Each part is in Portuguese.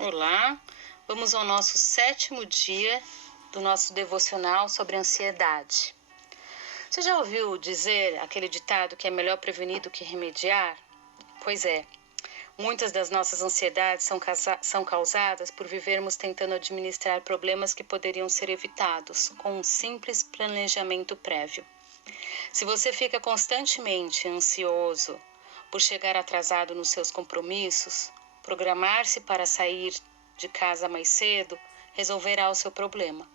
Olá, vamos ao nosso 7º dia do nosso devocional sobre ansiedade. Você já ouviu dizer aquele ditado que é melhor prevenir do que remediar? Pois é, muitas das nossas ansiedades são causadas por vivermos tentando administrar problemas que poderiam ser evitados com um simples planejamento prévio. Se você fica constantemente ansioso por chegar atrasado nos seus compromissos, programar-se para sair de casa mais cedo resolverá o seu problema.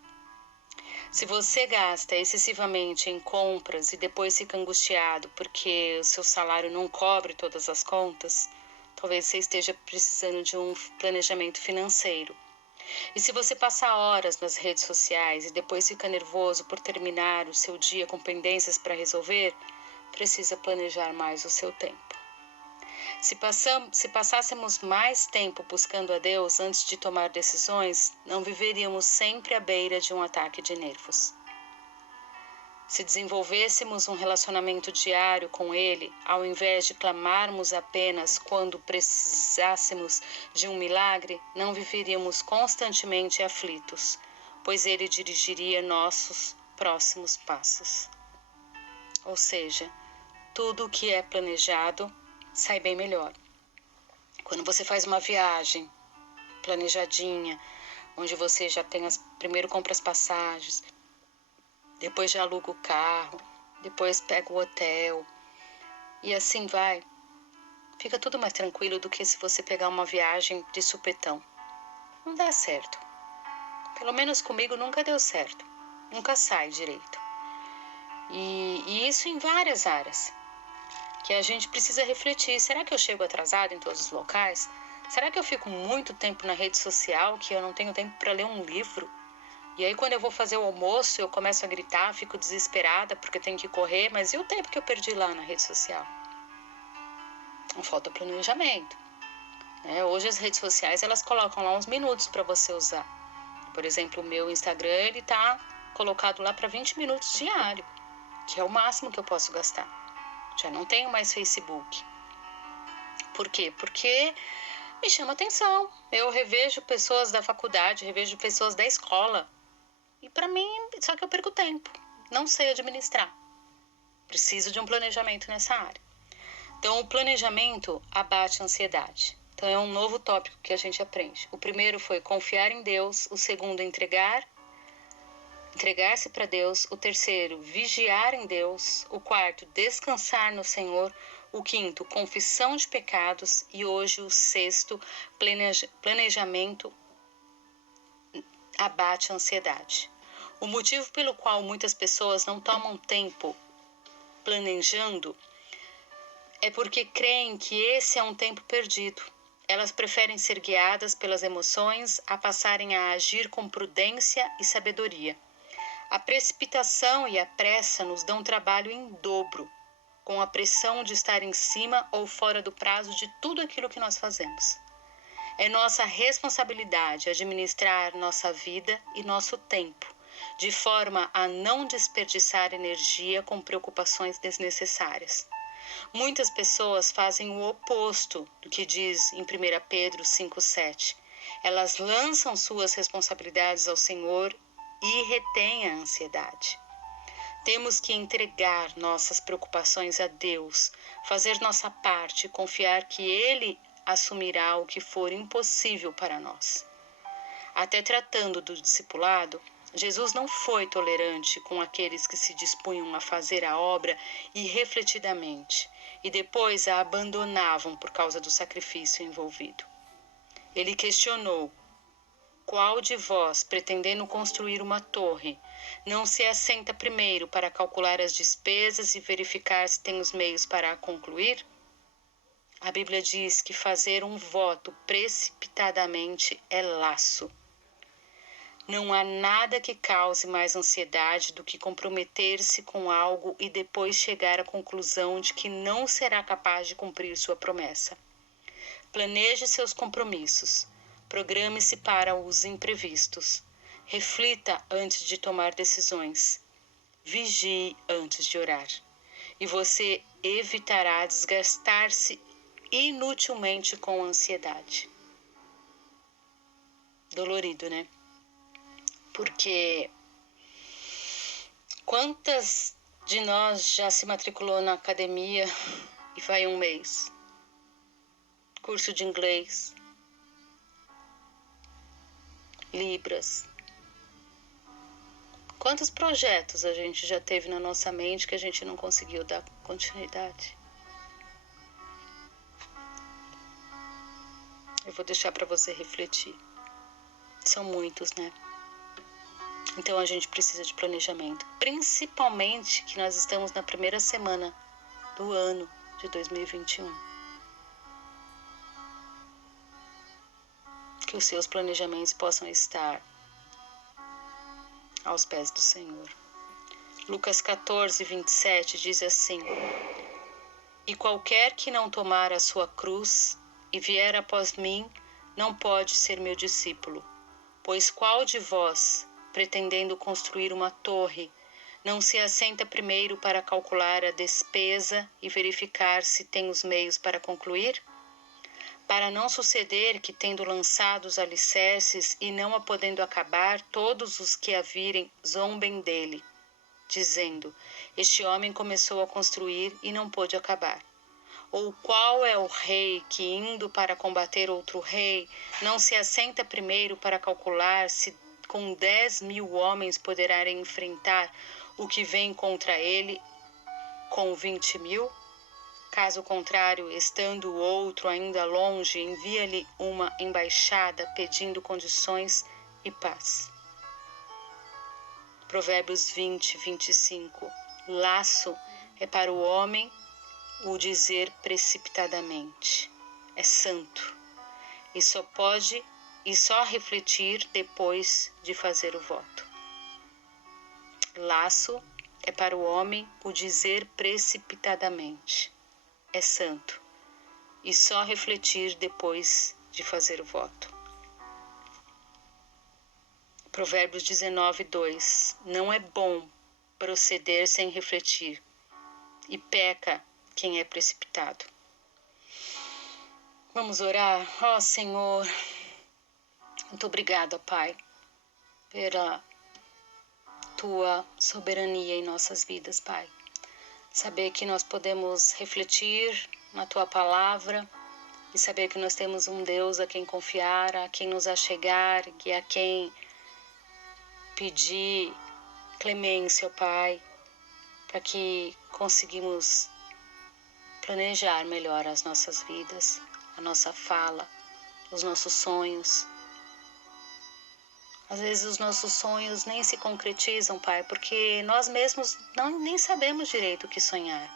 Se você gasta excessivamente em compras e depois fica angustiado porque o seu salário não cobre todas as contas, talvez você esteja precisando de um planejamento financeiro. E se você passar horas nas redes sociais e depois fica nervoso por terminar o seu dia com pendências para resolver, precisa planejar mais o seu tempo. Se passássemos mais tempo buscando a Deus antes de tomar decisões, não viveríamos sempre à beira de um ataque de nervos. Se desenvolvêssemos um relacionamento diário com Ele, ao invés de clamarmos apenas quando precisássemos de um milagre, não viveríamos constantemente aflitos, pois Ele dirigiria nossos próximos passos. Ou seja, tudo o que é planejado sai bem melhor. Quando você faz uma viagem planejadinha, onde você já tem primeiro compra as passagens, depois já aluga o carro, depois pega o hotel e assim vai, fica tudo mais tranquilo do que se você pegar uma viagem de supetão. Não dá certo. Pelo menos comigo nunca deu certo. Nunca sai direito. E isso em várias áreas. Que a gente precisa refletir. Será que eu chego atrasado em todos os locais? Será que eu fico muito tempo na rede social que eu não tenho tempo para ler um livro? E aí quando eu vou fazer o almoço eu começo a gritar, fico desesperada porque tenho que correr, mas e o tempo que eu perdi lá na rede social? Não falta planejamento. Hoje as redes sociais elas colocam lá uns minutos para você usar. Por exemplo, o meu Instagram ele tá colocado lá para 20 minutos diário, que é o máximo que eu posso gastar. Já não tenho mais Facebook. Por quê? Porque me chama atenção. Eu revejo pessoas da faculdade, revejo pessoas da escola. E para mim, só que eu perco tempo. Não sei administrar. Preciso de um planejamento nessa área. Então, o planejamento abate a ansiedade. Então, é um novo tópico que a gente aprende. O primeiro foi confiar em Deus. O segundo, entregar-se para Deus. O terceiro, vigiar em Deus. O quarto, descansar no Senhor. O quinto, confissão de pecados. E hoje o sexto, planejamento abate a ansiedade. O motivo pelo qual muitas pessoas não tomam tempo planejando é porque creem que esse é um tempo perdido. Elas preferem ser guiadas pelas emoções a passarem a agir com prudência e sabedoria. A precipitação e a pressa nos dão trabalho em dobro, com a pressão de estar em cima ou fora do prazo de tudo aquilo que nós fazemos. É nossa responsabilidade administrar nossa vida e nosso tempo, de forma a não desperdiçar energia com preocupações desnecessárias. Muitas pessoas fazem o oposto do que diz em 1 Pedro 5,7. Elas lançam suas responsabilidades ao Senhor e retém a ansiedade. Temos que entregar nossas preocupações a Deus, fazer nossa parte e confiar que Ele assumirá o que for impossível para nós. Até tratando do discipulado, Jesus não foi tolerante com aqueles que se dispunham a fazer a obra irrefletidamente e depois a abandonavam por causa do sacrifício envolvido. Ele questionou: qual de vós, pretendendo construir uma torre, não se assenta primeiro para calcular as despesas e verificar se tem os meios para a concluir? A Bíblia diz que fazer um voto precipitadamente é laço. Não há nada que cause mais ansiedade do que comprometer-se com algo e depois chegar à conclusão de que não será capaz de cumprir sua promessa. Planeje seus compromissos. Programe-se para os imprevistos. Reflita antes de tomar decisões. Vigie antes de orar. E você evitará desgastar-se inutilmente com ansiedade. dolorido, né? Porque quantas de nós já se matriculou na academia e vai um mês? Curso de inglês, Libras. Quantos projetos a gente já teve na nossa mente que a gente não conseguiu dar continuidade? Eu vou deixar para você refletir. São muitos, né? Então a gente precisa de planejamento. Principalmente que nós estamos na primeira semana do ano de 2021. Que os seus planejamentos possam estar aos pés do Senhor. Lucas 14, 27 diz assim: E qualquer que não tomar a sua cruz e vier após mim, não pode ser meu discípulo. Pois qual de vós, pretendendo construir uma torre, não se assenta primeiro para calcular a despesa e verificar se tem os meios para concluir? Para não suceder que, tendo lançado os alicerces e não a podendo acabar, todos os que a virem zombem dele, dizendo: Este homem começou a construir e não pôde acabar. Ou qual é o rei que, indo para combater outro rei, não se assenta primeiro para calcular se com 10.000 homens poderá enfrentar o que vem contra ele com 20.000? Caso contrário, estando o outro ainda longe, envia-lhe uma embaixada pedindo condições e paz. Provérbios 20, 25. Laço é para o homem o dizer precipitadamente. É santo. E só refletir depois de fazer o voto. Laço é para o homem o dizer precipitadamente. É santo, e só refletir depois de fazer o voto. Provérbios 19, 2. Não é bom proceder sem refletir, e peca quem é precipitado. Vamos orar? Ó Senhor, muito obrigada, Pai, pela Tua soberania em nossas vidas, Pai. Saber que nós podemos refletir na Tua Palavra e saber que nós temos um Deus a quem confiar, a quem nos achegar e a quem pedir clemência, ó Pai, para que conseguimos planejar melhor as nossas vidas, a nossa fala, os nossos sonhos. Às vezes os nossos sonhos nem se concretizam, Pai, porque nós mesmos nem sabemos direito o que sonhar.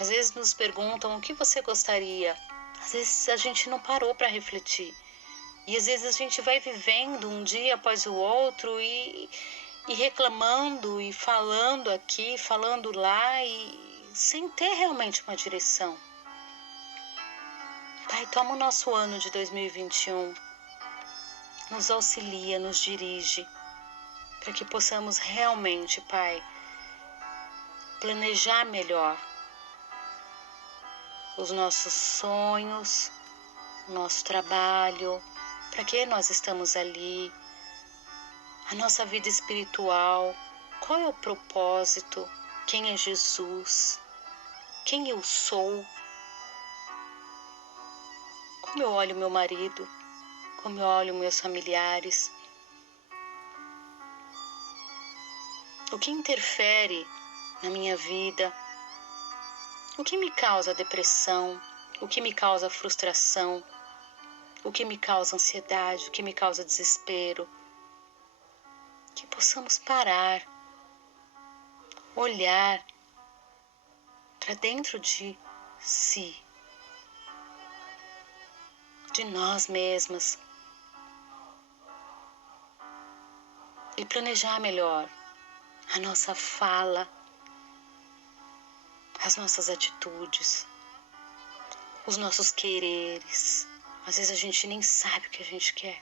Às vezes nos perguntam o que você gostaria. Às vezes a gente não parou para refletir. E às vezes a gente vai vivendo um dia após o outro e reclamando e falando aqui, falando lá e sem ter realmente uma direção. Pai, toma o nosso ano de 2021. Nos auxilia, nos dirige, para que possamos realmente, Pai, planejar melhor os nossos sonhos, o nosso trabalho, para que nós estamos ali, a nossa vida espiritual, qual é o propósito, quem é Jesus, quem eu sou, como eu olho meu marido, como eu olho meus familiares, o que interfere na minha vida, o que me causa depressão, o que me causa frustração, o que me causa ansiedade, o que me causa desespero. Que possamos parar, olhar para dentro de si, de nós mesmas, e planejar melhor a nossa fala, as nossas atitudes, os nossos quereres. Às vezes a gente nem sabe o que a gente quer.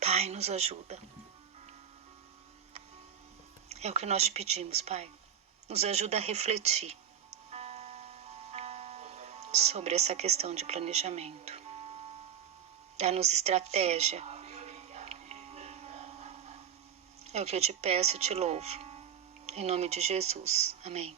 Pai, nos ajuda. É o que nós te pedimos, Pai. Nos ajuda a refletir sobre essa questão de planejamento. Dá-nos estratégia. É o que eu te peço e te louvo. Em nome de Jesus. Amém.